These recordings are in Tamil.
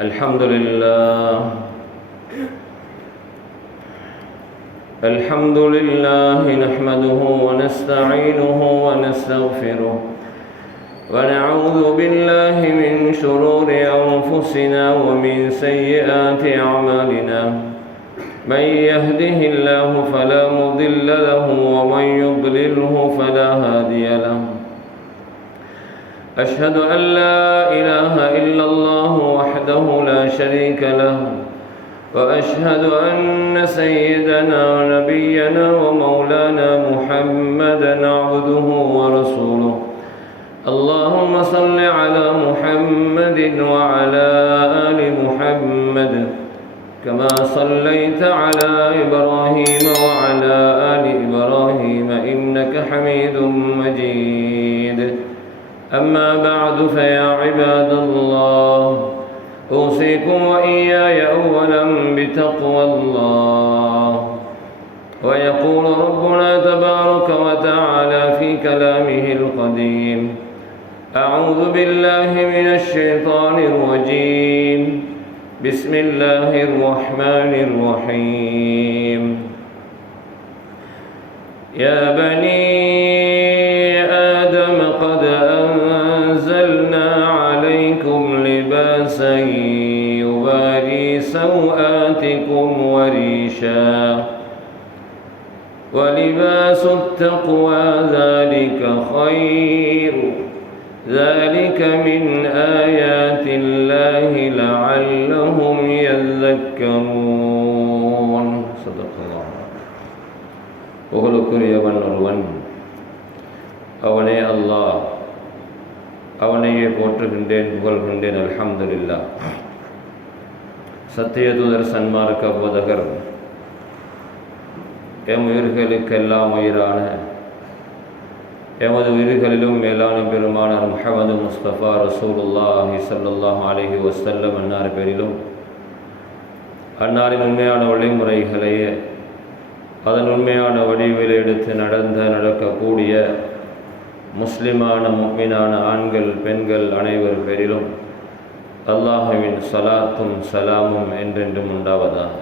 الحمد لله نحمده ونستعينه ونستغفره ونعوذ بالله من شرور أنفسنا ومن سيئات أعمالنا من يهده الله فلا مضل له ومن يضلله فلا هادي له أشهد أن لا إله إلا الله وحده لا شريك له وأشهد أن سيدنا ونبينا ومولانا محمدا عبده ورسوله اللهم صل على محمد وعلى آل محمد كما صليت على إبراهيم وعلى آل إبراهيم إنك حميد مجيد أما بعد فيا عباد الله أوصيكم وإياي أولا بتقوى الله ويقول ربنا تبارك وتعالى في كلامه القديم أعوذ بالله من الشيطان الرجيم بسم الله الرحمن الرحيم يا بني آدم قد أنزلنا عليكم لباسا يواري سوآتكم وريشا ولباس التقوى ذلك خير ذلك من آيات الله لعلهم يذكرون صدق الله புகழுக்குரியவன் ஒருவன் அவனே அல்லாஹ் அவனையே போற்றுகின்றேன் புகழ்கின்றேன் அல்ஹம்துலில்லாஹ் சத்திய தூதர் சன்மார்க்க போதகர் எம் உயிர்களுக்கெல்லாம் உயிரான எமது உயிர்களிலும் மேலான பெருமானார் முஹம்மது முஸ்தபா ரசூலுல்லாஹி ஸல்லல்லாஹு அலைஹி வஸல்லம் அன்னார் பேரிலும் அன்னாரின் உண்மையான வழிமுறைகளையே அதன் உண்மையான வடிவில் எடுத்து நடக்கக்கூடிய முஸ்லிமான முஃமினான ஆண்கள் பெண்கள் அனைவர் பேரிலும் அல்லாஹ்வின் ஸலாத்தும் சலாமும் என்றென்றும் உண்டாவதாக.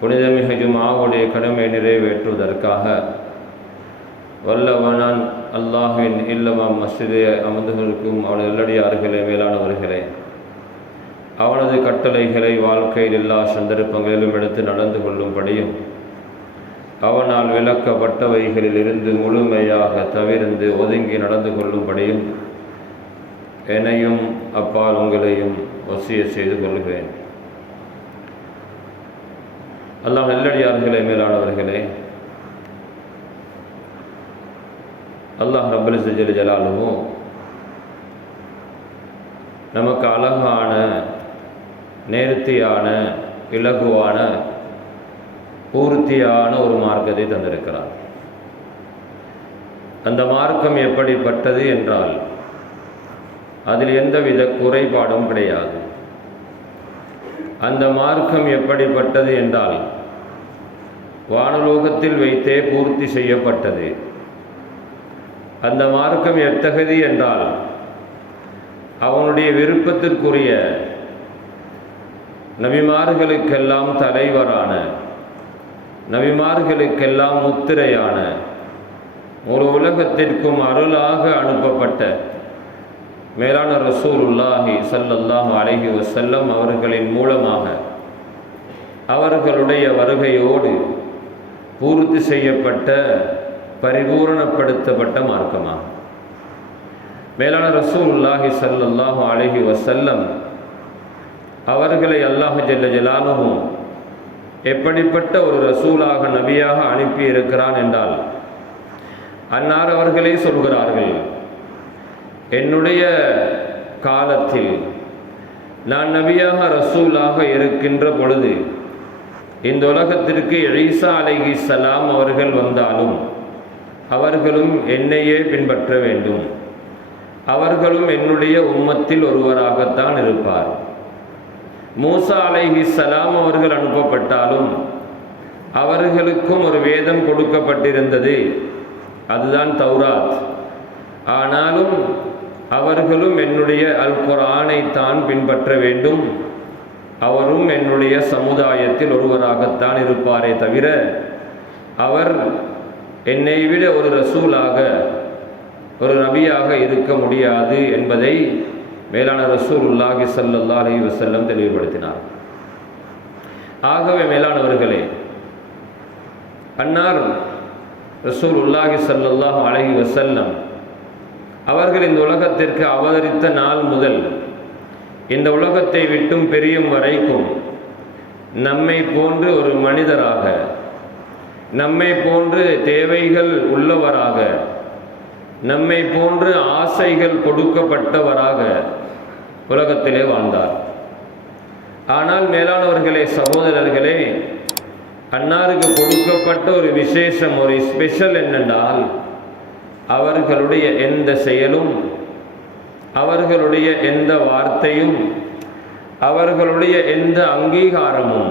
புனிதமிகு ஜும்ஆவுடைய கடமை நிறைவேற்றுவதற்காக வல்லவனான் அல்லாஹ்வின் இல்லமாம் மஸ்ஜிதை அமர்ந்துகளுக்கும் அவனது நல்லடியார்களே மேலானவர்களே, அவனது கட்டளைகளை வாழ்க்கையில் எல்லா சந்தர்ப்பங்களிலும் எடுத்து நடந்து கொள்ளும்படியும் அவனால் விளக்கப்பட்டவைகளில் இருந்து முழுமையாக தவிர்ந்து ஒதுங்கி நடந்து கொள்ளும்படியும் என்னையும் அப்பால் உங்களையும் வசியத் செய்து கொள்கிறேன். அல்லாஹ் நல்லடியார்களே மேலானவர்களே, அல்லாஹ் ரப்பல் இஸ்ஸத் ஜலாலுஹு நமக்கு அழகான நேர்த்தியான இலகுவான பூர்த்தியான ஒரு மார்க்கத்தை தந்திருக்கிறார். அந்த மார்க்கம் எப்படிப்பட்டது என்றால் அதில் எந்தவித குறைபாடும் கிடையாது. அந்த மார்க்கம் எப்படிப்பட்டது என்றால் வானலோகத்தில் வைத்தே பூர்த்தி செய்யப்பட்டது. அந்த மார்க்கம் எத்தகையது என்றால் அவனுடைய விருப்பத்திற்குரிய நபிமார்களுக்கெல்லாம் தலைவரான, நபிமார்களுக்கெல்லாம் முத்திரையான, ஒரு உலகத்திற்கும் அருளாக அனுப்பப்பட்ட மேலான ரசூலுல்லாஹி ஸல்லல்லாஹு அலைஹி வஸல்லம் அவர்களின் மூலமாக அவர்களுடைய வருகையோடு பூர்த்தி செய்யப்பட்ட பரிபூரணப்படுத்தப்பட்ட மார்க்கமாகும். மேலான ரசூலுல்லாஹி ஸல்லல்லாஹு அலைஹி வஸல்லம் அவர்களை அல்லாஹ் ஜல்ல ஜலாலுஹு எப்படிப்பட்ட ஒரு ரசூலாக நபியாக அனுப்பி இருக்கிறான் என்றால் அன்னார் அவர்களே சொல்கிறார்கள், என்னுடைய காலத்தில் நான் நபியாக ரசூலாக இருக்கின்ற பொழுது இந்த உலகத்திற்கு ஈசா அலைஹிஸ்ஸலாம் அவர்கள் வந்தாலும் அவர்களும் என்னையே பின்பற்ற வேண்டும், அவர்களும் என்னுடைய உம்மத்தில் ஒருவராகத்தான் இருப்பார். மூசா அலைஹிஸ்ஸலாம் அவர்கள் அனுப்பப்பட்டாலும் அவர்களுக்கும் ஒரு வேதம் கொடுக்கப்பட்டிருந்தது, அதுதான் தௌராத். ஆனாலும் அவர்களும் என்னுடைய அல் குர்ஆனை தான் பின்பற்ற வேண்டும், அவரும் என்னுடைய சமுதாயத்தில் ஒருவராகத்தான் இருப்பாரே தவிர அவர் என்னை விட ஒரு ரசூலாக ஒரு நபியாக இருக்க முடியாது என்பதை மேலான ரசூலுல்லாஹி ஸல்லல்லாஹு அலைஹி வஸல்லம் தெளிவுபடுத்தினார். ஆகவே மேலானவர்களே, அன்னார் ரசூலுல்லாஹி ஸல்லல்லாஹு அலைஹி வஸல்லம் அவர்கள் இந்த உலகத்திற்கு அவதரித்த நாள் முதல் இந்த உலகத்தை விட்டும் பிரியும் வரைக்கும் நம்மை போன்று ஒரு மனிதராக, நம்மை போன்று தேவைகள் உள்ளவராக, நம்மை போன்று ஆசைகள் கொடுக்கப்பட்டவராக உலகத்திலே வாழ்ந்தார். ஆனால் மேலானவர்களே, சகோதரர்களே, அன்னாருக்கு கொடுக்கப்பட்ட ஒரு விசேஷம், ஒரு ஸ்பெஷல் என்னென்றால் அவர்களுடைய எந்த செயலும், அவர்களுடைய எந்த வார்த்தையும், அவர்களுடைய எந்த அங்கீகாரமும்,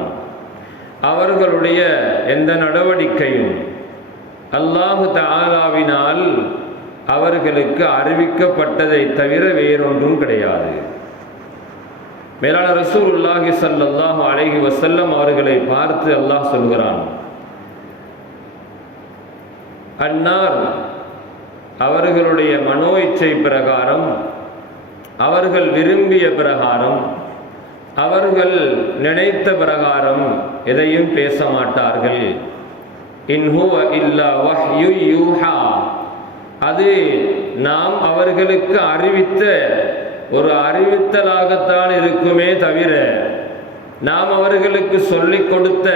அவர்களுடைய எந்த நடவடிக்கையும் அல்லாஹு தஆலாவினால் அவர்களுக்கு அறிவிக்கப்பட்டதை தவிர வேறொன்றும் கிடையாது. மேலான ரசூலுல்லாஹி ஸல்லல்லாஹு அலைஹி வஸல்லம் அவர்களை பார்த்து அல்லாஹ் சொல்கிறான், அன்னார் அவர்களுடைய மனோ இச்சை பிரகாரம், அவர்கள் விரும்பிய பிரகாரம், அவர்கள் நினைத்த பிரகாரம் எதையும் பேச மாட்டார்கள். இன் ஹுவ இல்லா வஹ்யு யூஹா, அது நாம் அவர்களுக்கு அறிவித்த ஒரு அறிவித்தலாகத்தான் இருக்குமே தவிர நாம் அவர்களுக்கு சொல்லிக் கொடுத்த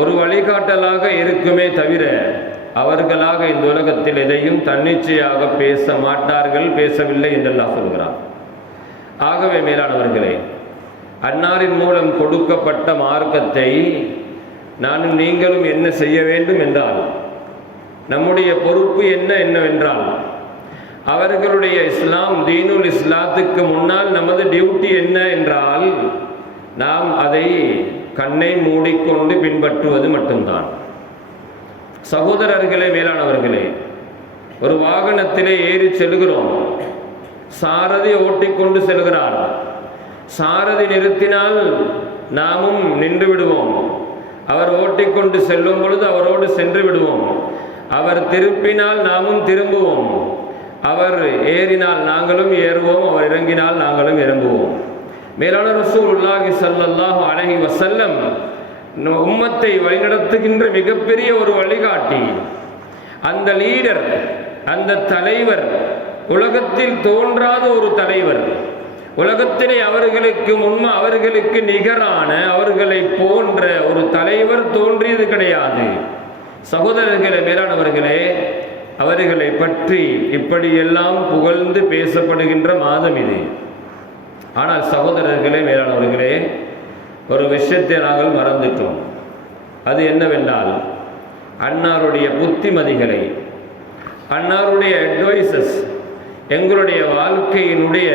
ஒரு வழிகாட்டலாக இருக்குமே தவிர அவர்களாக இந்த உலகத்தில் எதையும் தன்னிச்சையாக பேச மாட்டார்கள், பேசவில்லை என்றெல்லாம் சொல்கிறார். ஆகவே மேலானவர்களே, அன்னாரின் மூலம் கொடுக்கப்பட்ட மார்க்கத்தை நானும் நீங்களும் என்ன செய்ய வேண்டும் என்றால், நம்முடைய பொறுப்பு என்னவென்றால், அவர்களுடைய இஸ்லாம் தீனுல் இஸ்லாத்துக்கு முன்னால் நமது டியூட்டி என்ன என்றால் நாம் அதை கண்ணை மூடிக்கொண்டு பின்பற்றுவது மட்டும்தான். சகோதரர்களே, மேலானவர்களே, ஒரு வாகனத்திலே ஏறி செல்கிறோம், சாரதி ஓட்டிக்கொண்டு செல்கிறார். சாரதி நிறுத்தினால் நாமும் நின்று விடுவோம், அவர் ஓட்டிக்கொண்டு செல்லும் பொழுது அவரோடு சென்று விடுவோம், அவர் திருப்பினால் நாமும் திரும்புவோம், அவர் ஏறினால் நாங்களும் ஏறுவோம், அவர் இறங்கினால் நாங்களும் இறங்குவோம். மேலான ரசூலுல்லாஹி ஸல்லல்லாஹு அலைஹி வஸல்லம் உம்மத்தை வழிநடத்துகின்ற மிகப்பெரிய ஒரு வழிகாட்டி, அந்த லீடர், அந்த தலைவர், உலகத்தில் தோன்றாத ஒரு தலைவர், உலகத்திலே அவர்களுக்கு நிகரான, அவர்களை போன்ற ஒரு தலைவர் தோன்றியது கிடையாது. சகோதரர்களே, மேலானவர்களே, அவர்களை பற்றி இப்படியெல்லாம் புகழ்ந்து பேசப்படுகின்ற மாதம் இது. ஆனால் சகோதரர்களே, மேலானவர்களே, ஒரு விஷயத்தை நாங்கள் மறந்துட்டோம். அது என்னவென்றால், அன்னாருடைய புத்திமதிகளை, அன்னாருடைய அட்வைசஸ் எங்களுடைய வாழ்க்கையினுடைய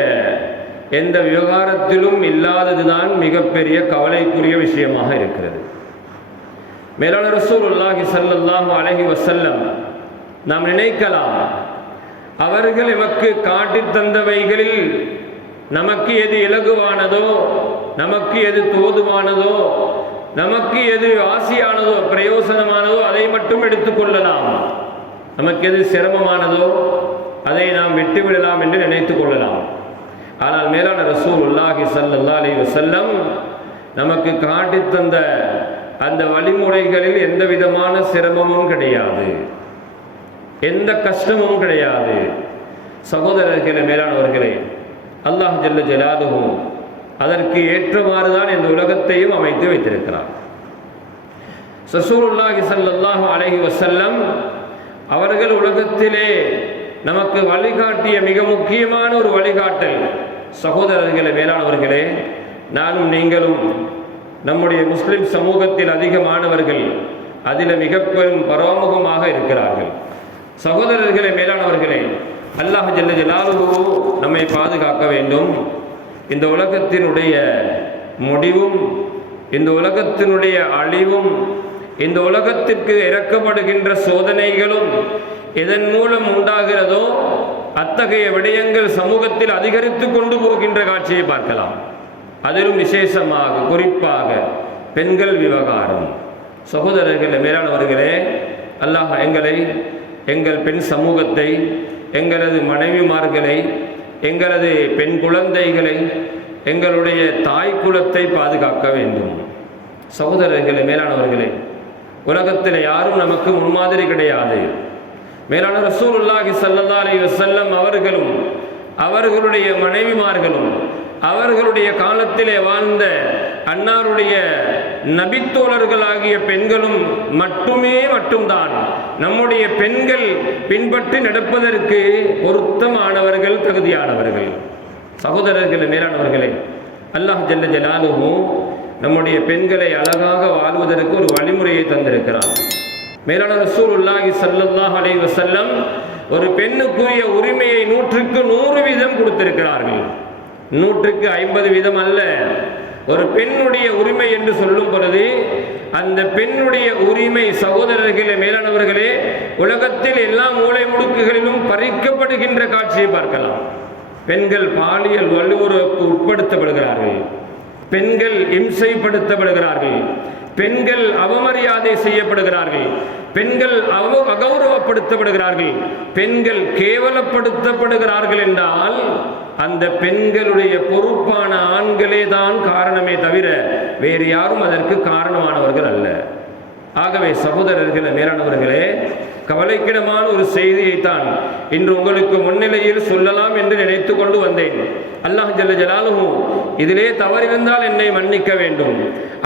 எந்த விவகாரத்திலும் இல்லாததுதான் மிகப்பெரிய கவலைக்குரிய விஷயமாக இருக்கிறது. மேலான ரசூலுல்லாஹி ஸல்லல்லாஹு அலைஹி வஸல்லம் நாம் நினைக்கலாம், அவர்கள் எமக்கு காட்டித் தந்தவைகளில் நமக்கு எது இலகுவானதோ, நமக்கு எது தோதுவானதோ, நமக்கு எது ஆசியானதோ, பிரயோசனமானதோ அதை மட்டும் எடுத்துக்கொள்ளலாம், நமக்கு எது சிரமமானதோ அதை நாம் விட்டுவிடலாம் என்று நினைத்து கொள்ளலாம். ஆனால் மேலான ரசூலுல்லாஹி ஸல்லல்லாஹு அலைஹி வஸல்லம் நமக்கு காட்டித் தந்த அந்த வழிமுறைகளில் எந்த விதமான சிரமமும் கிடையாது, எந்த கஷ்டமும் கிடையாது. சகோதரர்களே, மேலானவர்களே, அல்லாஹ் ஜல்ல ஜலாலுஹு அதற்கு ஏற்றவாறுதான் இந்த உலகத்தையும் அமைத்து வைத்திருக்கிறார். ரசூலுல்லாஹி ஸல்லல்லாஹு அலைஹி வஸல்லம் அவர்கள் உலகத்திலே நமக்கு வழிகாட்டிய மிக முக்கியமான ஒரு வழிகாட்டல். சகோதரர்களே, மேலானவர்களே, நானும் நீங்களும் நம்முடைய முஸ்லிம் சமூகத்தில் அதிகமானவர்கள் அதில் மிக பெரும் பராமுகமாக இருக்கிறார்கள். சகோதரர்களே, மேலானவர்களே, அல்லாஹ் ஜல்ல ஜலாலுஹு நம்மை பாதுகாக்க வேண்டும். இந்த உலகத்தினுடைய முடிவும், இந்த உலகத்தினுடைய அழிவும், இந்த உலகத்திற்கு இறக்கப்படுகின்ற சோதனைகளும் எதன் மூலம் உண்டாகிறதோ அத்தகைய விடயங்கள் சமூகத்தில் அதிகரித்து கொண்டு போகின்ற காட்சியை பார்க்கலாம். அதிலும் விசேஷமாக குறிப்பாக பெண்கள் விவகாரம். சகோதரர்களே, மேலானவர்களே, அல்லாஹ் எங்கள் பெண் சமூகத்தை, எங்களது மனைவிமார்களை, எங்களது பெண் குழந்தைகளை, எங்களுடைய தாய் குலத்தை பாதுகாக்க வேண்டும். சகோதரர்களே, மேலானவர்களே, உலகத்தில் யாரும் நமக்கு முன்மாதிரி கிடையாது. மேலான ரசூலுல்லாஹி ஸல்லல்லாஹு அலைஹி வஸல்லம் அவர்களும் அவர்களுடைய மனைவிமார்களும் அவர்களுடைய காலத்திலே வாழ்ந்த அன்னாருடைய நபித்தோழர்களாகிய பெண்களும் மட்டும்தான் நம்முடைய பெண்கள் பின்பற்றி நடப்பதற்கு பொருத்தமானவர்கள், தகுதியானவர்கள். சகோதரர்களே, மேலானவர்களே, அல்லாஹ் ஜல்ல ஜலாலுஹு நம்முடைய பெண்களை அழகாக வாழ்வதற்கு ஒரு வழிமுறையை தந்திருக்கிறான். மேலான ரசூலுல்லாஹி ஸல்லல்லாஹு அலைஹி வஸல்லம் ஒரு பெண்ணுக்குரிய உரிமையை 100க்கு 100 கொடுத்திருக்கிறார்கள். 100க்கு 50 அல்ல. ஒரு பெண்ணுடைய உரிமை என்று சொல்லும் பொழுது அந்த பெண்ணுடைய உரிமை, சகோதரர்களே, மேலானவர்களே, உலகத்தில் எல்லா மூலை முடுக்குகளிலும் பறிக்கப்படுகின்ற காட்சியை பார்க்கலாம். பெண்கள் பாலியல் வல்லுறவுக்கு உட்படுத்தப்படுகிறார்கள், பெண்கள் இம்சைப்படுத்தப்படுகிறார்கள், பெண்கள் அவமரியாதை செய்யப்படுகிறார்கள், பெண்கள் அகௌரவப்படுத்தப்படுகிறார்கள், பெண்கள் கேவலப்படுத்தப்படுகிறார்கள் என்றால் அந்த பெண்களுடைய பொறுப்பான ஆண்களே தான் காரணமே தவிர வேறு யாரும் அதற்கு காரணமானவர்கள் அல்ல. ஆகவே சகோதரர்களே, மேலானவர்களே, கவலைக்கிடமான ஒரு செய்தியைத்தான் இன்று உங்களுக்கு முன்னிலையில் சொல்லலாம் என்று நினைத்து கொண்டு வந்தேன். அல்லாஹ் ஜல்ல ஜலாலுஹு இதிலே தவறிருந்தால் என்னை மன்னிக்க வேண்டும்,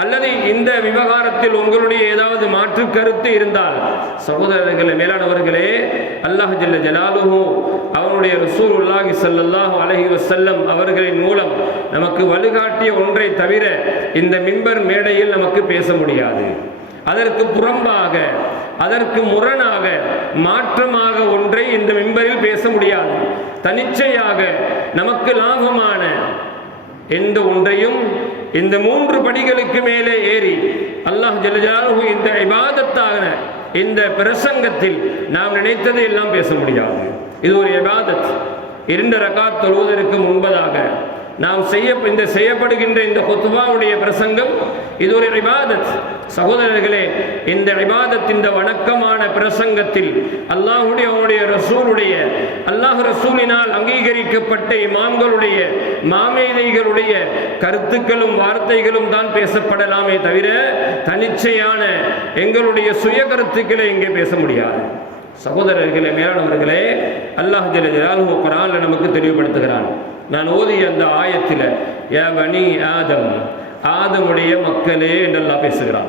அல்லது இந்த விவகாரத்தில் உங்களுடைய ஏதாவது மாற்று கருத்து இருந்தால், சகோதரர்களே, மேலானவர்களே, அல்லாஹ் ஜல்ல ஜலாலுஹு அவனுடைய ரசூலுல்லாஹி ஸல்லல்லாஹு அலைஹி வஸல்லம் அவர்களின் மூலம் நமக்கு வழிகாட்டிய ஒன்றை தவிர இந்த மிம்பர் மேடையில் நமக்கு பேச முடியாது. அதற்கு புறம்பாக, அதற்கு முரணாக, மாற்றமாக ஒன்றை இந்த மிம்பரில் பேச முடியாது. தனிச்சையாக நமக்கு லாபமான எந்த ஒன்றையும் இந்த 3 படிகளுக்கு மேலே ஏறி அல்லாஹ் ஜல்ல ஜலாலுஹு இந்த இபாதத்தான இந்த பிரசங்கத்தில் நாம் நினைத்ததை எல்லாம் பேச முடியாது. இது ஒரு இபாதத். 2 ரகாத் தொழுவதற்கு முன்பதாக நாம் செய்யப்படுகின்ற இந்த குத்பாவுடைய பிரசங்கம் இது ஒரு இபாதத். சகோதரர்களே, இந்த இபாதத், இந்த வணக்கமான பிரசங்கத்தில் அவனுடைய ரசூலுடைய, அல்லாஹ் ரசூலினால் அங்கீகரிக்கப்பட்ட இமாம்களுடைய, மாமேதைகளுடைய கருத்துக்களும் வார்த்தைகளும் தான் பேசப்படலாமே தவிர தனிச்சையான எங்களுடைய சுய கருத்துக்களை இங்கே பேச முடியாது. சகோதரர்களே, மேலானவர்களே, அல்லாஹ் ஜல்ல ஜலாலுஹு குர்ஆனில் நமக்கு தெளிவுபடுத்துகிறான். நான் ஓதிய அந்த ஆயத்தில் யா பனி ஆதம், ஆதமுடைய மக்களே என்றெல்லாம் பேசுகிறான்.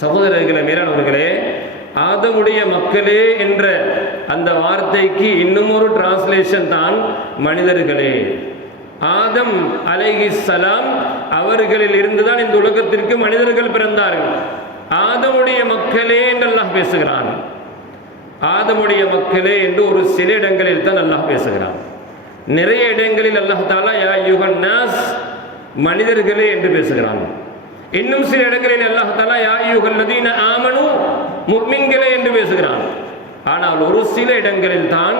சகோதரர்களே, மேலானவர்களே, ஆதமுடைய மக்களே என்ற அந்த வார்த்தைக்கு இன்னும் ஒரு டிரான்ஸ்லேஷன் தான் மனிதர்களே. ஆதம் அலைஹிஸ்ஸலாம் அவர்களில் இருந்துதான் இந்த உலகத்திற்கு மனிதர்கள் பிறந்தார்கள். ஆதமுடைய மக்களே என்று அல்லாஹ் பேசுகிறான். ஆதமுடைய மக்களே என்று ஒரு சில இடங்களில் தான் அல்லாஹ் பேசுகிறான். நிறைய இடங்களில் அல்லாஹ் தஆலா யா அய்யுஹன் நாஸ், மனிதர்களே என்று பேசுகிறான். இன்னும் சில இடங்களில் அல்லாஹ் தஆலா யா அய்யுஹல்லதீன ஆமனு, முஃமின்களே என்று பேசுகிறான். ஆனால் ஒரு சில இடங்களில் தான்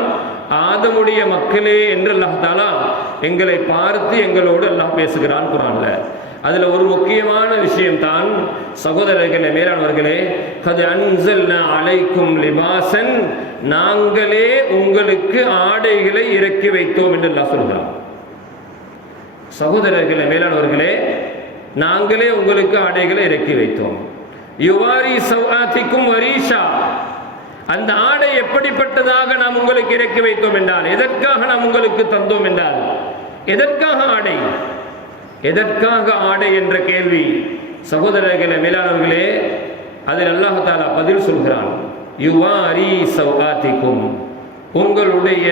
ஆதமுடைய மக்களே என்று அல்லாஹ் தஆலா எங்களை பார்த்து எங்களோடு அல்லாஹ் பேசுகிறான் குர்ஆன்ல. அதுல ஒரு முக்கியமான விஷயம் தான் சகோதரர்களே, மேலானவர்களே, கத் அன்ஸல்னா அலைக்கும் லிபாசன், நாங்களே உங்களுக்கு ஆடைகளை இறக்கி வைத்தோம் என்று அல்லாஹ் சொல்கிறான். சகோதரர்களே, மேலானவர்களே, நாங்களே உங்களுக்கு ஆடைகளை இறக்கி வைத்தோம். யுவாரி சவாதிக்கும் வரீஷா, அந்த ஆடை எப்படிப்பட்டதாக நாம் உங்களுக்கு இறக்கி வைத்தோம் என்றால், எதற்காக நாம் உங்களுக்கு தந்தோம் என்றால், எதற்காக ஆடை, எதற்காக ஆடை என்ற கேள்வி சகோதரர்களே, மேலானவர்களே, அதில் அல்லாஹ் தஆலா பதில் சொல்கிறான். யுவாரி சவாதிக்கும், உங்களுடைய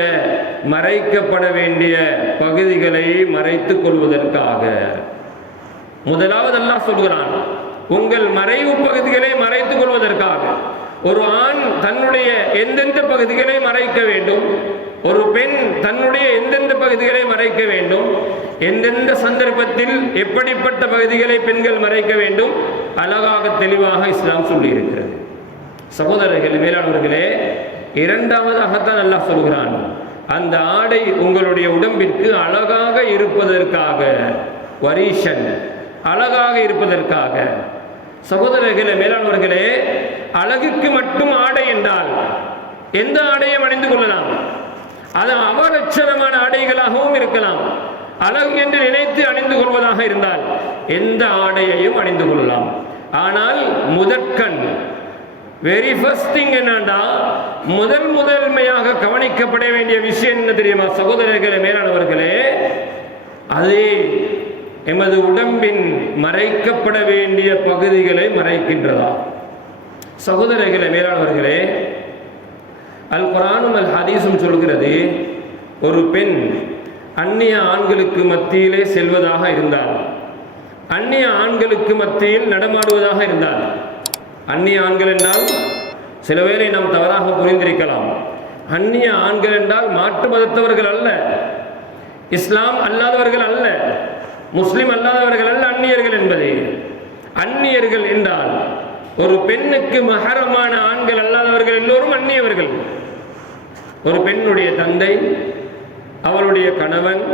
மறைக்கப்பட வேண்டிய பகுதிகளை மறைத்துக் கொள்வதற்காக. முதலாவது அல்லாஹ் சொல்கிறான், உங்கள் மறைவு பகுதிகளை மறைத்துக் கொள்வதற்காக. ஒரு ஆண் தன்னுடைய எந்தெந்த பகுதிகளை மறைக்க வேண்டும், ஒரு பெண் தன்னுடைய எந்தெந்த பகுதிகளை மறைக்க வேண்டும், எந்தெந்த சந்தர்ப்பத்தில் எப்படிப்பட்ட பகுதிகளை பெண்கள் மறைக்க வேண்டும், அழகாக தெளிவாக இஸ்லாம் சொல்லி இருக்கிறது. சகோதரர்களே, மேலானவர்களே, இரண்டாவதாகத்தான் அல்லாஹ் சொல்கிறான், அந்த ஆடை உங்களுடைய உடம்பிற்கு அழகாக இருப்பதற்காக, வரீஷன் அழகாக இருப்பதற்காக. சகோதரர்களே, மேலானவர்களே, அழகுக்கு மட்டும் ஆடை என்றால் எந்த ஆடையும் அணிந்து கொள்ளலாம். அது அவலட்சணமான ஆடைகளாகவும் இருக்கலாம். அழகு என்று நினைத்து அணிந்து கொள்வதாக இருந்தால் எந்த ஆடையையும் அணிந்து கொள்ளலாம். ஆனால் முதற்கண், வெரி ஃபர்ஸ்ட் திங் என்னன்னா, முதன்மையாக கவனிக்கப்பட வேண்டிய விஷயம் என்ன தெரியுமா சகோதரர்களே, மேலானவர்களே? அது எமது உடம்பின் மறைக்கப்பட வேண்டிய பகுதிகளை மறைக்கின்றதா? சகோதரர்களே, மேலானவர்களே, அல் குர்ஆனும் அல் ஹதீஸும் சொல்கிறது, ஒரு பெண் அந்நிய ஆண்களுக்கு மத்தியிலே செல்வதாக இருந்தால், அந்நிய ஆண்களுக்கு மத்தியில் நடமாடுவதாக இருந்தால், அந்நிய ஆண்கள் என்றால் சில வேளை நாம் தவறாக புரிந்திருக்கலாம். அந்நிய ஆண்கள் என்றால் மாற்று மதத்தவர்கள் அல்ல, இஸ்லாம் அல்லாதவர்கள் அல்ல, முஸ்லிம் அல்லாதவர்கள் அல்ல அந்நியர்கள் என்பது. அந்நியர்கள் என்றால் ஒரு பெண்ணுக்கு மஹரமான ஆண்கள் அல்லாதவர்கள் எல்லோரும் அந்நியவர்கள். ஒரு பெண்ணுடைய தந்தை, அவளுடைய கணவன்,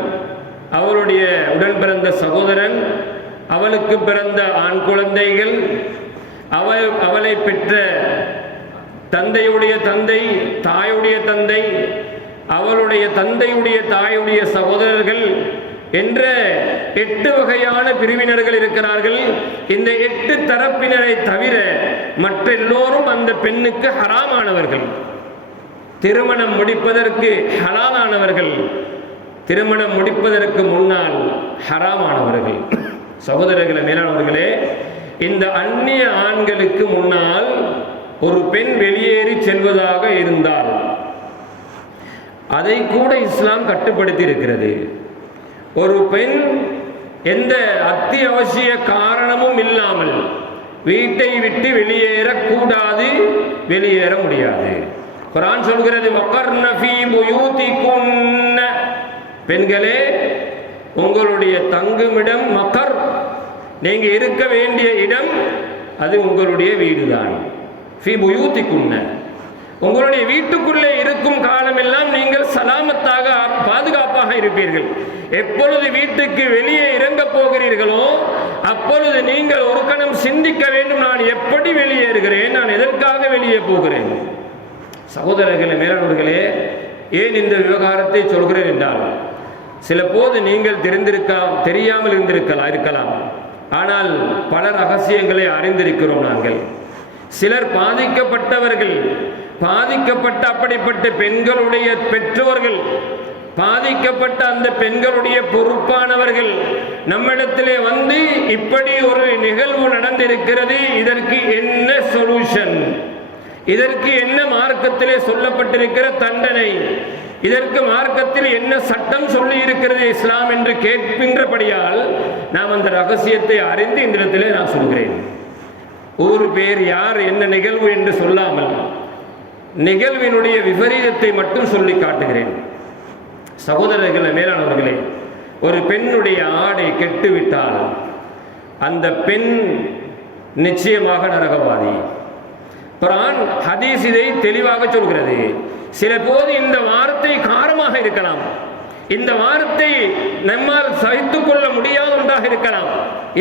அவளுடைய உடன் பிறந்த சகோதரன், அவளுக்கு பிறந்த ஆண் குழந்தைகள், அவளை பெற்ற தந்தையுடைய தந்தை, தாயுடைய தந்தை, அவளுடைய தந்தையுடைய தாயுடைய சகோதரர்கள் என்ற 8 வகையான பிரிவினர்கள் இருக்கிறார்கள். இந்த 8 தரப்பினரை தவிர மற்ற எல்லோரும் அந்த பெண்ணுக்கு ஹராமானவர்கள். திருமணம் முடிப்பதற்கு ஹலாலானவர்கள், திருமணம் முடிப்பதற்கு முன்னால் ஹராமானவர்கள். சகோதரர்களே, மேலானவர்களே, இந்த அந்நிய ஆண்களுக்கு முன்னால் ஒரு பெண் வெளியேறி செல்வதாக இருந்தால் அதை கூட இஸ்லாம் கட்டுப்படுத்தி இருக்கிறது. ஒரு பெண் எந்த அத்தியாவசிய காரணமும் இல்லாமல் வீட்டை விட்டு வெளியேறக்கூடாது, வெளியேற முடியாது. குர்ஆன் சொல்கிறது, வகர்ன ஃபீ புயூதிகுன்ன, பெண்களே உங்களுடைய தங்குமிடம் மக்கர், நீங்க இருக்க வேண்டிய இடம் அது உங்களுடைய வீடுதான். ஃபீ புயூதிகுன்ன, உங்களுடைய வீட்டுக்குள்ளே இருக்கும் காலமெல்லாம் நீங்கள் சலாமத்தாக பாதுகாப்பாக இருப்பீர்கள். எப்பொழுது வீட்டுக்கு வெளியே இறங்க போகிறீர்களோ அப்பொழுது நீங்கள் ஒரு கணம் சிந்திக்க வேண்டும், நான் எப்படி வெளியேறுகிறேன், நான் எதற்காக வெளியே போகிறேன். சகோதரர்களே, மேலானவர்களே, ஏன் இந்த விவகாரத்தை சொல்கிறேன் என்றால், சில போது நீங்கள் தெரியாமல் இருக்கலாம், ஆனால் பல ரகசியங்களை அறிந்திருக்கிறோம் நாங்கள். சிலர் பாதிக்கப்பட்டவர்கள், பாதிக்கப்பட்ட அப்படிப்பட்ட பெண்களுடைய பெற்றோர்கள், பாதிக்கப்பட்ட அந்த பெண்களுடைய பொறுப்பானவர்கள் நம்மிடத்திலே வந்து இப்படி ஒரு நிகழ்வு நடந்திருக்கிறது, இதற்கு என்ன சொல்யூஷன், இதற்கு என்ன மார்க்கத்திலே சொல்லப்பட்டிருக்கிற தண்டனை, இதற்கு மார்க்கத்தில் என்ன சட்டம் சொல்லி இருக்கிறது இஸ்லாம் என்று கேட்கின்றபடியால் நாம் அந்த ரகசியத்தை அறிந்து இந்த இடத்திலே நான் சொல்கிறேன். ஒரு பேர் யார் என்ன நிகழ்வு என்று சொல்லாமல் நிகழ்வினுடைய விபரீதத்தை மட்டும் சொல்லி காட்டுகிறேன். சகோதரர்களே, மேலானவர்களே, ஒரு பெண்ணுடைய ஆடை கெட்டுவிட்டால் அந்த பெண் நிச்சயமாக நரகவாதி. குர்ஆன் ஹதீஸ் இதை தெளிவாக சொல்கிறது. சில போது இந்த வார்த்தை காரமாக இருக்கலாம், இந்த வார்த்தை நம்மால் சகித்துக் கொள்ள முடியாத ஒன்றாக இருக்கலாம்.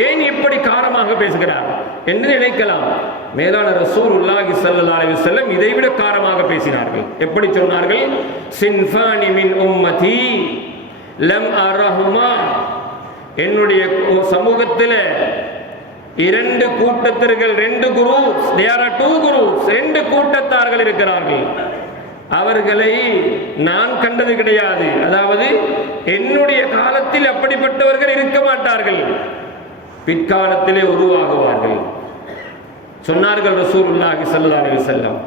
ஏன் இப்படி காரமாக பேசுகிறார் என்று நினைக்கலாம். மேலான ரசூலுல்லாஹி ஸல்லல்லாஹு அலைஹி வஸல்லம் இதைவிட காரமாக பேசினார்கள். எப்படி சொன்னார்கள்? சின்ஃபானி மின் உம்மதி லம் அரஹுமா, என்னுடைய சமூகத்தில் 2 கூட்டத்தார்கள், 2 குரூப்ஸ், there are 2 groups, 2 கூட்டத்தார்கள் இருக்கிறார்கள், அவர்களை நான் கண்டது கிடையாது. அதாவது என்னுடைய காலத்தில் அப்படிப்பட்டவர்கள் இருக்க மாட்டார்கள், பிற்காலத்திலே உருவாகுவார்கள் சொன்னார்கள் ரசூலுல்லாஹி ஸல்லல்லாஹு அலைஹி வஸல்லம்.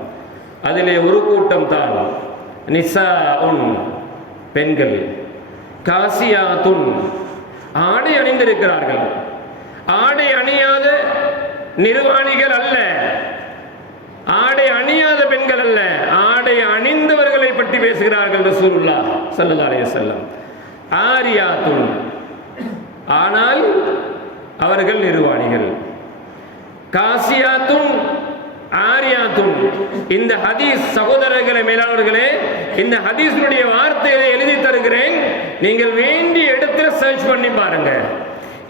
அதிலே ஒரு கூட்டம் தான் நிசாஉன், பெண்கள், காசியாத்துன், ஆடை அணிந்திருக்கிறார்கள். ஆடை அணியாத நிர்வாணிகள் அல்ல, ஆடை அணியாத பெண்கள் அல்ல, ஆடை அணிந்தவர்களை பற்றி பேசுகிறார்கள் ரசூலுல்லாஹ் ஸல்லல்லாஹு அலைஹி வஸல்லம். ஆரியாத்துன், ஆனால் அவர்கள் நிர்வாணிகள். காசியாத்துன், ஆரியாத்துன். இந்த ஹதீஸ் சகோதரர்களே, மேலாளர்களே, இந்த ஹதீஸுடைய வார்த்தையை எழுதி தருகிறேன். நீங்கள் வேண்டிய இடத்துல சர்ச் பண்ணி பாருங்க.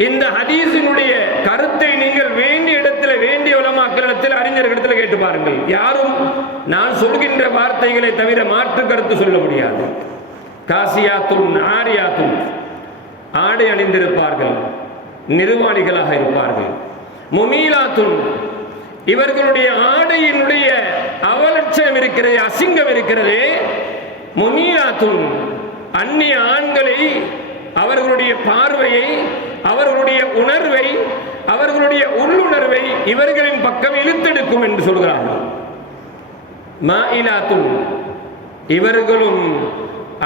இந்த ஹதீஸினுடைய கருத்தை நீங்கள் வேண்டிய இடத்துல, வேண்டிய உலமாக்களிடத்தில், அறிஞர்களிடத்தில் கேட்டு பாருங்கள். யாரும் நான் சொல்கின்ற வார்த்தைகளை தவிர மாற்று கருத்து சொல்ல முடியாது. காசியாத்துன் ஆரியாத்துன், ஆடை அணிந்திருப்பார்கள், நிர்வாணிகளாக இருப்பார்கள். முமீலாத்துன், இவர்களுடைய ஆடையினுடைய அவலட்சணம் இருக்கிறது, அசிங்கம் இருக்கிறது. முமீலாத்துன், அந்நிய ஆண்களை, அவர்களுடைய பார்வையை, அவர்களுடைய உணர்வை, அவர்களுடைய உள்ளுணர்வை இவர்களின் பக்கம் இழுத்தெடுக்கும் என்று சொல்கிறார்கள். மாயிலாத்துன், இவர்களும்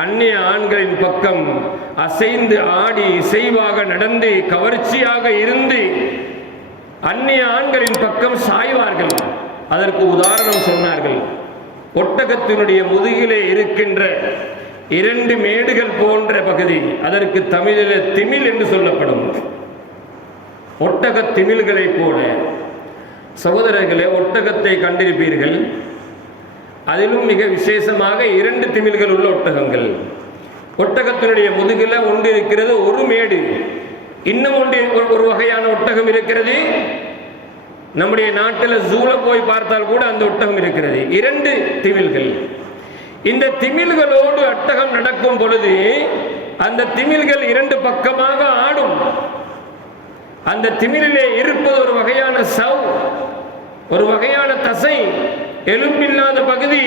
அந்நிய ஆண்களின் பக்கம் அசைந்து ஆடி இசைவாக நடந்து கவர்ச்சியாக இருந்து அந்நிய ஆண்களின் பக்கம் சாய்வார்கள். அதற்கு உதாரணம் சொன்னார்கள். ஒட்டகத்தினுடைய முதுகிலே இருக்கின்ற 2 மேடுகள் போன்ற பகுதி, அதற்கு தமிழில் திமில் என்று சொல்லப்படும். ஒட்டக திமில்களை போல. சகோதரர்களே, ஒட்டகத்தை கண்டிருப்பீர்கள். அதிலும் மிக விசேஷமாக 2 திமில்கள் உள்ள ஒட்டகங்கள். ஒட்டகத்தினுடைய முதுகில் ஒன்று இருக்கிறது, ஒரு மேடு. இன்னும் ஒரு வகையான ஒட்டகம் இருக்கிறது. நம்முடைய நாட்டில் ஜூல போய் பார்த்தால் கூட அந்த ஒட்டகம் இருக்கிறது. 2 திமில்கள். இந்த திமில்களோடு ஒட்டகம் நடக்கும் பொழுது அந்த திமில்கள் 2 பக்கமாக ஆடும். அந்த திமிலிலே இருப்பது ஒரு வகையான சவ், ஒரு வகையான தசை, எலும்பில்லாத பகுதி.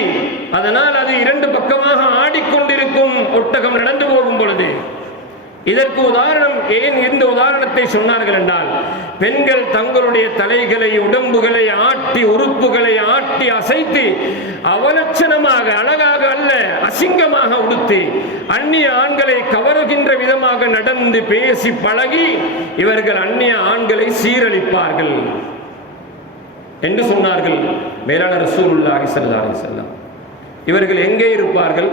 அதனால் அது 2 பக்கமாக ஆடிக்கொண்டிருக்கும் ஒட்டகம் நடந்து போகும் பொழுது. இதற்கு உதாரணம் ஏன் இந்த உதாரணத்தை சொன்னார்கள் என்றால், பெண்கள் தங்களுடைய தலைகளை, உடம்புகளை ஆட்டி, உறுப்புகளை ஆட்டி அசைத்து அவலட்சணமாக, அழகாக அல்ல, அசிங்கமாக உடுத்தி அந்நிய ஆண்களை கவருகின்ற விதமாக நடந்து பேசி பழகி இவர்கள் அந்நிய ஆண்களை சீரழிப்பார்கள் என்று சொன்னார்கள் மேலான ரசூலுல்லாஹி ஸல்லல்லாஹு அலைஹி வஸல்லம். இவர்கள் எங்கே இருப்பார்கள்?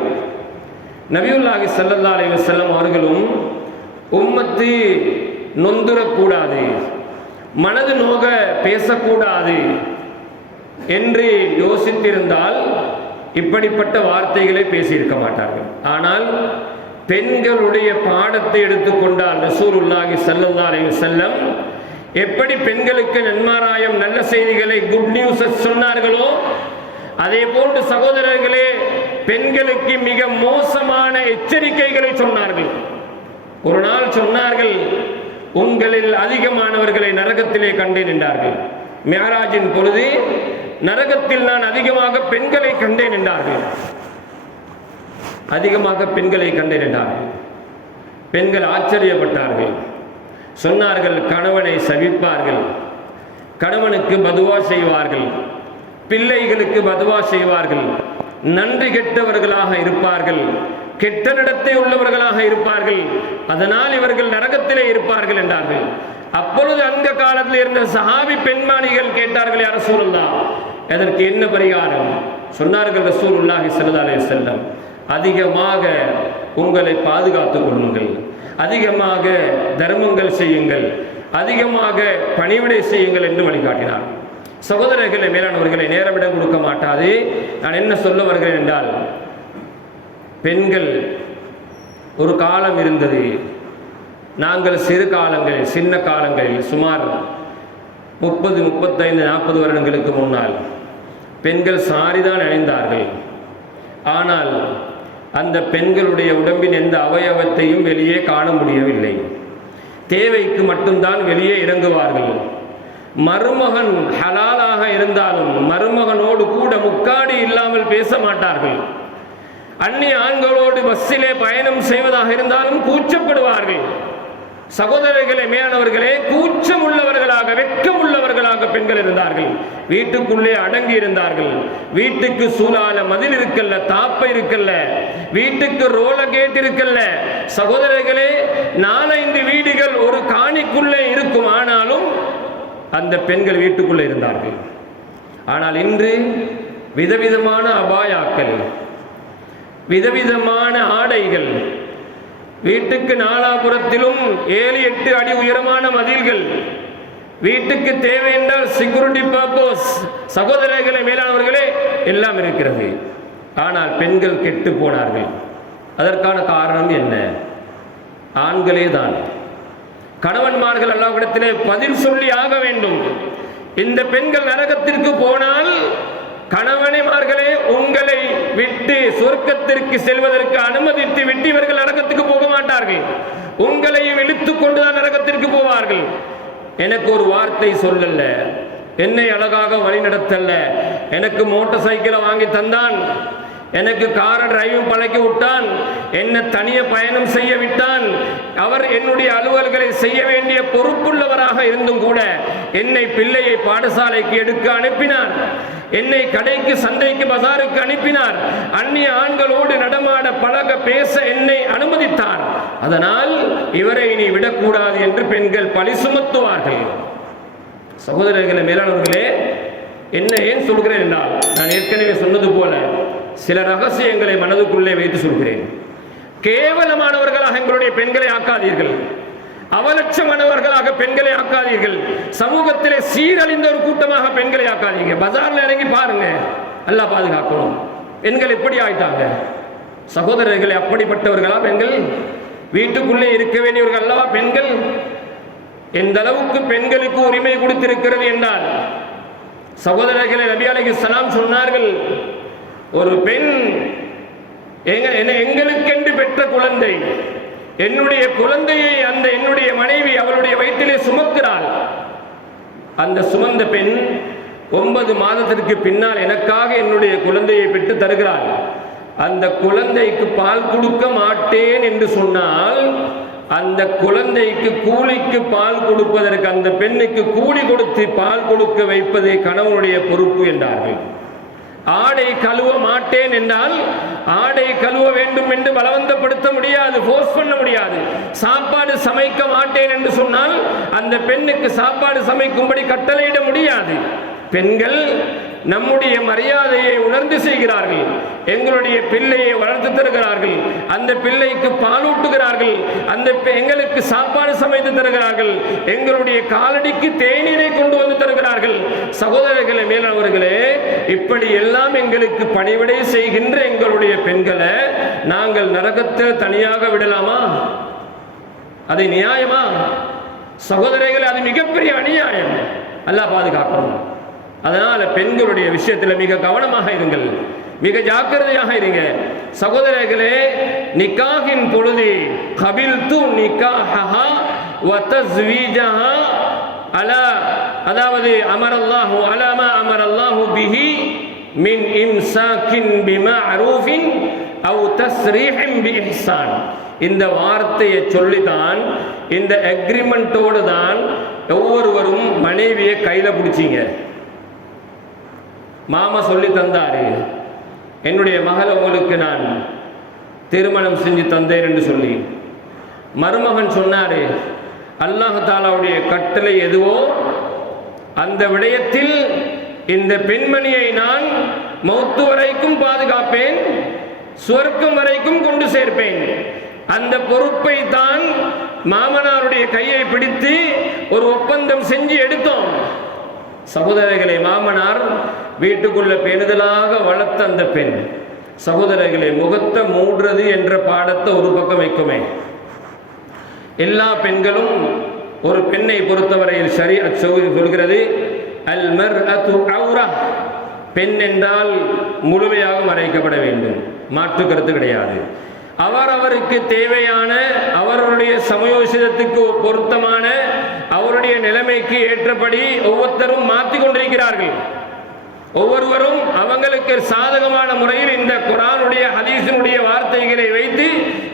நபியுல்லாஹி ஸல்லல்லாஹு அலைஹி வஸல்லம் அவர்களும் உம்மத்து நொந்துரக்கூடாது, மனது நோக பேசக்கூடாது என்று யோசித்திருந்தால் இப்படிப்பட்ட வார்த்தைகளை பேசியிருக்க மாட்டார்கள். ஆனால் பெண்களுடைய பாடத்தை எடுத்துக்கொண்டால் ரசூலுல்லாஹி ஸல்லல்லாஹு அலைஹி வஸல்லம் எப்படி பெண்களுக்கு நன்மாராயம், நல்ல செய்திகளை, குட் நியூஸ் சொன்னார்களோ, அதே போன்று சகோதரர்களே, பெண்களுக்கு மிக மோசமான எச்சரிக்கைகளை சொன்னார்கள். ஒரு நாள் சொன்னார்கள், உங்களில் அதிகமானவர்களை நரகத்திலே கண்டேன் என்றார்கள். மிஅராஜின் பொழுது நரகத்தில் நான் அதிகமாக பெண்களை கண்டேன் என்றார்கள். அதிகமாக பெண்களை கண்டேன் என்றார்கள். பெண்கள் ஆச்சரியப்பட்டார்கள். சொன்னார்கள், கணவனை சபிப்பார்கள், கணவனுக்கு பதுவா செய்வார்கள், பிள்ளைகளுக்கு பதுவா செய்வார்கள், நன்றி கெட்டவர்களாக இருப்பார்கள், கெட்ட நடத்தை உள்ளவர்களாக இருப்பார்கள், அதனால் இவர்கள் நரகத்திலே இருப்பார்கள் என்றார்கள். அப்பொழுது அந்த காலத்தில் இருந்த சஹாபி பெண்மணிகள் கேட்டார்கள், யா ரசூலுல்லாஹ், அதற்கு என்ன பரிகாரம்? சொன்னார்கள் ரசூலுல்லாஹி ஸல்லல்லாஹு அலைஹி வஸல்லம், அதிகமாக உங்களை பாதுகாத்துக் கொள்ளுங்கள், அதிகமாக தர்மங்கள் செய்யுங்கள், அதிகமாக பணிவிடை செய்யுங்கள் என்று வழிகாட்டினார். சகோதரர்களை, மேலானவர்களை, நேரமிடம் கொடுக்க மாட்டாது. நான் என்ன சொல்ல வருகிறேன் என்றால், பெண்கள் ஒரு காலம் இருந்தது. நாங்கள் சிறு காலங்களில், சின்ன காலங்களில், சுமார் 30, 35, 40 வருடங்களுக்கு முன்னால் பெண்கள் சாரிதான் அணிந்தார்கள். ஆனால் அந்த பெண்களுடைய உடம்பின் எந்த அவயவத்தையும் வெளியே காண முடியவில்லை. தேவைக்கு மட்டும்தான் வெளியே இறங்குவார்கள். மருமகன் ஹலாலாக இருந்தாலும் மருமகனோடு கூட முக்காடி இல்லாமல் பேச மாட்டார்கள். அந்நிய ஆண்களோடு பஸ்ஸிலே பயணம் செய்வதாக இருந்தாலும் கூச்சப்படுவார்கள். சகோதரர்களே, மேலானவர்களே, கூச்சம் உள்ளவர்களாக, வெட்கம் உள்ளவர்களாக பெண்கள் இருந்தார்கள். வீட்டுக்குள்ளே அடங்கி இருந்தார்கள். வீட்டுக்கு சூழால மதில் இருக்கல்ல, தாப்பை இருக்கல்ல, வீட்டுக்கு ரோல கேட் இருக்கல்ல. சகோதரர்களே, 4-5 வீடுகள் ஒரு காணிக்குள்ளே இருக்கும். ஆனாலும் அந்த பெண்கள் வீட்டுக்குள்ளே இருந்தார்கள். ஆனால் இன்று விதவிதமான அபாயாக்கள், விதவிதமான ஆடைகள், வீட்டுக்கு நாலாபுரத்திலும் 7-8 அடி உயரமான மதில்கள், வீட்டுக்கு தேவை என்றால் செக்யூரிட்டி பர்பஸ், சகோதரர்களே மேலானவர்களே, எல்லாம் இருக்கிறது. ஆனால் பெண்கள் கெட்டு போனார்கள். அதற்கான காரணம் என்ன? ஆண்களே தான். கணவன்மார்கள் அல்லாஹ்விடத்திலே பதில் சொல்லி ஆக வேண்டும். இந்த பெண்கள் நரகத்திற்கு போனால், கணவனைமார்களே உங்களை விட்டு சொர்க்கத்திற்கு செல்வதற்கு அனுமதித்து விட்டு இவர்கள் நரகத்துக்கு போக மாட்டார்கள். உங்களையும் இழுத்துக் கொண்டுதான் நரகத்திற்கு போவார்கள். எனக்கு ஒரு வார்த்தை சொல்லல, என்னை அழகாக வழிநடத்தல்ல, எனக்கு மோட்டார் சைக்கிளை வாங்கி தந்தான், எனக்கு காரை டிரைவிங் பழக்கி விட்டான், என்னை தனிய பயணம் செய்ய விட்டான், அவர் என்னுடைய அலுவல்களை செய்ய வேண்டிய பொறுப்புள்ளவராக இருந்தும் கூட என்னை பிள்ளையை பாடசாலைக்கு எடுக்க அனுப்பினார், என்னை கடைக்கு சந்தைக்கு பசாருக்கு அனுப்பினார், அந்நிய ஆண்களோடு நடமாட பழக பேச என்னை அனுமதித்தார், அதனால் இவரை இனி விடக்கூடாது என்று பெண்கள் பழி சுமத்துவார்கள். சகோதரர்களே மேலானவர்களே, என்ன ஏன் சொல்கிறேன் என்றால், நான் ஏற்கனவே சொன்னது போல சில ரகசியங்களை மனதுக்குள்ளே வைத்து சொல்கிறேன். கேவலமானவர்களாக எங்களுடைய பெண்களை ஆக்காதீர்கள், அவலட்சமானவர்களாக பெண்களை ஆக்காதீர்கள், சமூகத்திலே சீரழிந்த ஒரு கூட்டமாக பெண்களை ஆக்காதீங்க. பஜார்ல இறங்கி பாருங்க, அல்லாஹ் பாதுகாக்கணும். பெண்கள் எப்படி ஆயிட்டாங்க சகோதரர்களை? அப்படிப்பட்டவர்களா பெண்கள்? வீட்டுக்குள்ளே இருக்க வேண்டியவர்கள் அல்லவா பெண்கள்? எந்த அளவுக்கு பெண்களுக்கு உரிமை கொடுத்திருக்கிறது என்றால், சகோதரர்களை நபி அலைஹிஸ்ஸலாம் சொன்னார்கள், ஒரு பெண் எங்களுக்கென்று பெற்ற குழந்தை, என்னுடைய குழந்தையை அந்த என்னுடைய மனைவி அவளுடைய வயிற்றிலே சுமக்கிறாள். அந்த சுமந்த பெண் 9 மாதத்திற்கு பின்னால் எனக்காக என்னுடைய குழந்தையை பெற்று தருகிறாள். அந்த குழந்தைக்கு பால் கொடுக்க மாட்டேன் என்று சொன்னால், அந்த குழந்தைக்கு கூலிக்கு பால் கொடுப்பதற்கு அந்த பெண்ணுக்கு கூலி கொடுத்து பால் கொடுக்க வைப்பதே கணவனுடைய பொறுப்பு என்றார்கள். ஆடை கழுவ மாட்டேன் என்றால் ஆடை கழுவ வேண்டும் என்று பலவந்தப்படுத்த முடியாது, ஃபோர்ஸ் பண்ண முடியாது. சாப்பாடு சமைக்க மாட்டேன் என்று சொன்னால் அந்த பெண்ணுக்கு சாப்பாடு சமைக்கும்படி கட்டளையிட முடியாது. பெண்கள் நம்முடைய மரியாதையை உணர்ந்து செய்கிறார்கள். எங்களுடைய பிள்ளையை வளர்த்து தருகிறார்கள், அந்த பிள்ளைக்கு பாலூட்டுகிறார்கள், அந்த எங்களுக்கு சாப்பாடு சமைத்து தருகிறார்கள், எங்களுடைய காலடிக்கு தேநீரை கொண்டு வந்து தருகிறார்கள். சகோதரர்களே மேலானவர்களே, இப்படி எல்லாம் எங்களுக்கு பணிவிடை செய்கின்ற எங்களுடைய பெண்களை நாங்கள் நரகத்தில் தனியாக விடலாமா? அது நியாயமா? சகோதரர்களே, அது மிகப்பெரிய அநியாயம். அல்லாஹ் பாதுகாக்கணும். அதனால பெண்களுடைய விஷயத்தில் மிக கவனமாக இருங்கள், மிக ஜாக்கிரதையாக இருங்க. சகோதரர்களே, நிக்காஹின் பொழுது கபில்து நிக்காஹஹா வ தஸ்வீஜஹா அலா, அதாவது அமரல்லாஹு அலாமா அமரல்லாஹு பிஹி மின் இம்சாக்கின் பிமஅரூஃபின் அவ் தஸ்ரீஹின் பிஇஹ்சான். இந்த வார்த்தையை சொல்லித்தான், இந்த அக்ரிமெண்டோடு தான் ஒவ்வொருவரும் மனைவியை கையில பிடிச்சிங்க. மாமா சொல்லி தந்தாரு, என்னுடைய மகள் உங்களுக்கு நான் திருமணம் செஞ்சு தந்தேன் என்று சொல்லி. மருமகன் சொன்னாரு, அல்லாஹ் தாலாவுடைய கட்டளை எதுவோ அந்த விடயத்தில் இந்த பெண்மணியை நான் மௌத்து வரைக்கும் பாதுகாப்பேன், சுவர்க்கம் வரைக்கும் கொண்டு சேர்ப்பேன். அந்த பொறுப்பை தான் மாமனாருடைய கையை பிடித்து ஒரு ஒப்பந்தம் செஞ்சு எடுத்தோம். சகோதரர்களே, மாமனார் வீட்டுக்குள்ள பேணுதலாக வளர்த்த அந்த பெண், சகோதரர்களே, முகத்தை மூடுறது என்ற பாடத்தை ஒரு பக்கம் வைக்குமே. எல்லா பெண்களும் ஒரு பெண்ணை பொறுத்தவரையில் ஷரீஅத் சொல்கிறது, அல் மர்அத்து ஔரா, பெண் என்றால் முழுமையாக மறைக்கப்பட வேண்டும், மாற்று கருத்து கிடையாது. அவருக்கு தேவையான அவருடைய சமயோசிதத்துக்கு பொருத்தமான அவருடைய நிலைமைக்கு ஏற்றபடி ஒவ்வொருத்தரும் மாற்றிக் கொண்டிருக்கிறார்கள். ஒவ்வொருவரும் அவங்களுக்கு சாதகமான முறையில் இந்த குர்ஆனுடைய ஹதீஸினுடைய வார்த்தைகளை வைத்து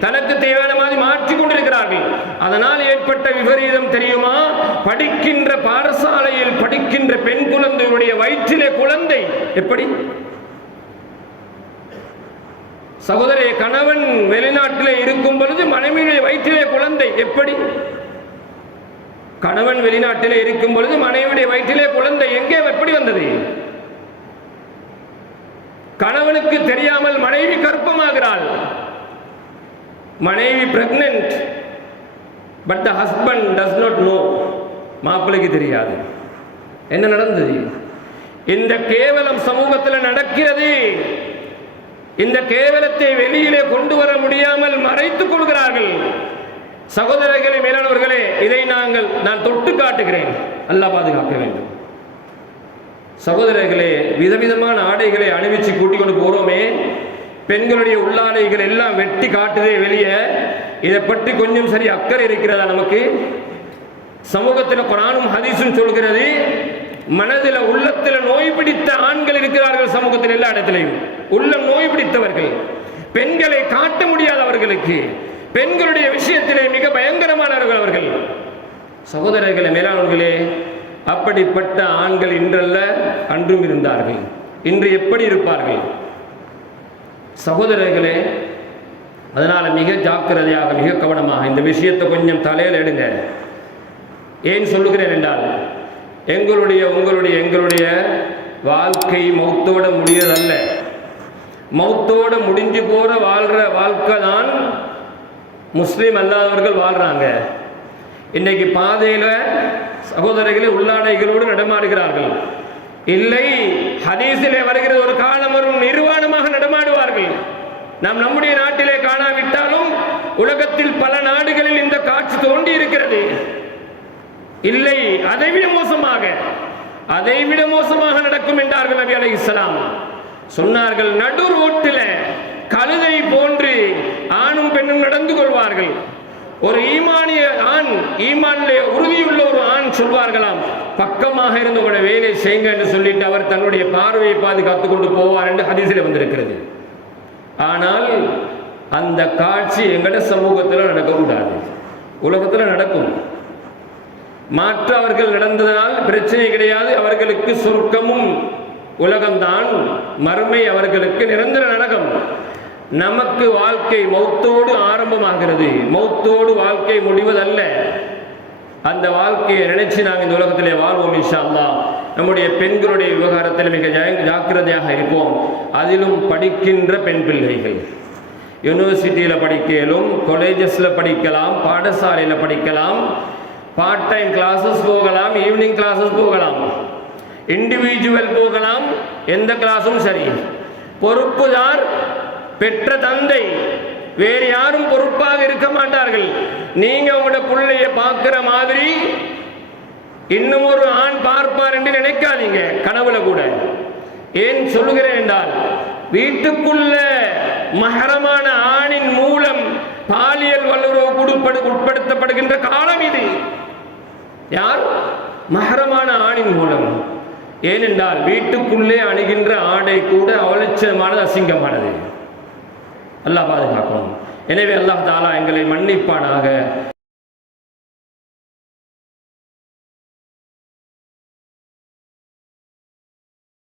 தனக்கு தேவையான மாதிரி மாற்றிக் கொண்டிருக்கிறார்கள். அதனால் ஏற்பட்ட விபரீதம் தெரியுமா? படிக்கின்ற பாடசாலையில் படிக்கின்ற பெண் குழந்தையுடைய வயிற்றிலே குழந்தை எப்படி? சகோதரே, கணவன் வெளிநாட்டிலே இருக்கும் பொழுது மனைவியுடைய வயிற்றிலே குழந்தை எப்படி? கணவன் வெளிநாட்டிலே இருக்கும் பொழுது மனைவியுடைய வயிற்றிலே குழந்தை எங்கே, எப்படி வந்தது? கணவனுக்கு தெரியாமல் மனைவி கர்ப்பமாகிறாள். மனைவி pregnant, but the husband does not know. மாப்பிள்ளைக்கு தெரியாது என்ன நடந்தது. இந்த கேவலம் சமூகத்தில் நடக்கிறது. இந்த கேவலத்தை வெளியிலே கொண்டு வர முடியாமல் மறைத்துக் கொள்கிறார்கள். சகோதரர்களே, மேலானவர்களே, இதை நான் தொட்டு காட்டுகிறேன். அல்லாஹ் பாதுகாக்க வேண்டும். சகோதரர்களே, விதவிதமான ஆடைகளை அணிவிச்சு கூட்டிக் கொண்டு போறோமே, பெண்களுடைய உள்ளாடைகள் எல்லாம் வெட்டி காட்டுதே வெளியே. இதை பற்றி கொஞ்சம் சரி அக்கறை இருக்கிறதா நமக்கு? சமூகத்தில் குர்ஆனும் ஹதீஸும் சொல்கிறது, மனதில் உள்ளத்தில் நோய் பிடித்த ஆண்கள் இருக்கிறார்கள் சமூகத்தில் எல்லா இடத்திலையும். உள்ளம் நோய் பிடித்தவர்கள், பெண்களை காட்ட முடியாதவர்களுக்கு, பெண்களுடைய விஷயத்திலே மிக பயங்கரமானவர்கள் அவர்கள். சகோதரர்களே, மேலானவர்களே, அப்படிப்பட்ட ஆண்கள் இன்றல்ல அன்றும் இருந்தார்கள். இன்று எப்படி இருப்பார்கள் சகோதரர்களே? அதனால மிக ஜாக்கிரதையாக, மிக கவனமாக இந்த விஷயத்தை கொஞ்சம் தலையில் எடுங்க. ஏன் சொல்லுகிறேன் என்றால், எங்களுடைய வாழ்க்கை மௌத்தோட முடியதல்ல. மௌத்தோட முடிஞ்சு போற வாழ்ற வாழ்க்கை தான் முஸ்லீம் அல்லாதவர்கள் வாழ்றாங்க. இன்னைக்கு பாதையில சகோதரர்களே உள்ளாடைகளோடு நடமாடுகிறார்கள். இல்லை, ஹதீஸிலே வருகிற ஒரு காலம் வரும் நிர்வாணமாக நடமாடுவார்கள். நாம் நம்முடைய நாட்டிலே காணாவிட்டாலும் உலகத்தில் பல நாடுகளில் இந்த காட்சி தோண்டி இருக்கிறது. இல்லை, அதைவிட மோசமாக நடக்கும் என்றார்கள் நபி அலைஹிஸ்ஸலாம். சொன்னார்கள், நடு ரோட்டில் கழுதை போன்று ஆணும் பெண்ணும் நடந்து கொள்வார்கள். ஒரு ஈமானிய ஆண், ஈமானிலே உறுதியுள்ள ஒரு ஆண் சொல்வார்களாம், பக்கமாக இருந்து கூட வேலை செய்யுங்க என்று சொல்லிட்டு அவர் தன்னுடைய பார்வையை பாதுகாத்துக் கொண்டு போவார் என்று ஹதீஸில் வந்திருக்கிறது. ஆனால் அந்த காட்சி எங்கட சமூகத்தில் நடக்கக்கூடாது. உலகத்தில் நடக்கும். மாற்று அவர்கள் நடந்ததனால் பிரச்சனை கிடையாது. அவர்களுக்கு சொர்க்கமும் உலகம்தான், மறுமை அவர்களுக்கு நிரந்தர நரகம். நமக்கு வாழ்க்கை மௌத்தோடு ஆரம்பமாகிறது, மௌத்தோடு வாழ்க்கை முடிவதல்ல. அந்த வாழ்க்கையை நினைச்சு நாங்கள் இந்த உலகத்திலே வாழ்வோம் இன்ஷா அல்லாஹ். நம்முடைய பெண்களுடைய விவகாரத்தில் மிக ஜாக்கிரதையாக இருப்போம். அதிலும் படிக்கின்ற பெண் பிள்ளைகள் யூனிவர்சிட்டியில் படிக்கலும், காலேஜஸில் படிக்கலாம், பாடசாலையில் படிக்கலாம், பார்ட் டைம் கிளாஸஸ் போகலாம், ஈவினிங் கிளாஸஸ் போகலாம், இண்டிவிஜுவல் போகலாம், எந்த கிளாஸும் சரி. பொறுப்புதார் பெற்ற தந்தை, வேறு யாரும் பொறுப்பாக இருக்க மாட்டார்கள். நீங்க உங்களோட பிள்ளைய பார்க்கிற மாதிரி இன்னும் ஒரு ஆண் பார்ப்பார் என்று நினைக்காதீங்க கனவுல கூட. ஏன் சொல்லுகிறேன் என்றால், வீட்டுக்குள்ள மஹரமான ஆணின் மூலம் பாலியல் வல்லுறவு உட்படுத்தப்படுகின்ற காலம் இது. யார்? மஹரமான ஆணின் மூலம். ஏனென்றால் வீட்டுக்குள்ளே அணுகின்ற ஆடை கூட அவலட்சணமானது, அசிங்கமானது. அல்லாஹ் பாதுகாக்கணும். எனவே அல்லாஹ் தஆலா எங்களை மன்னிப்பானாக.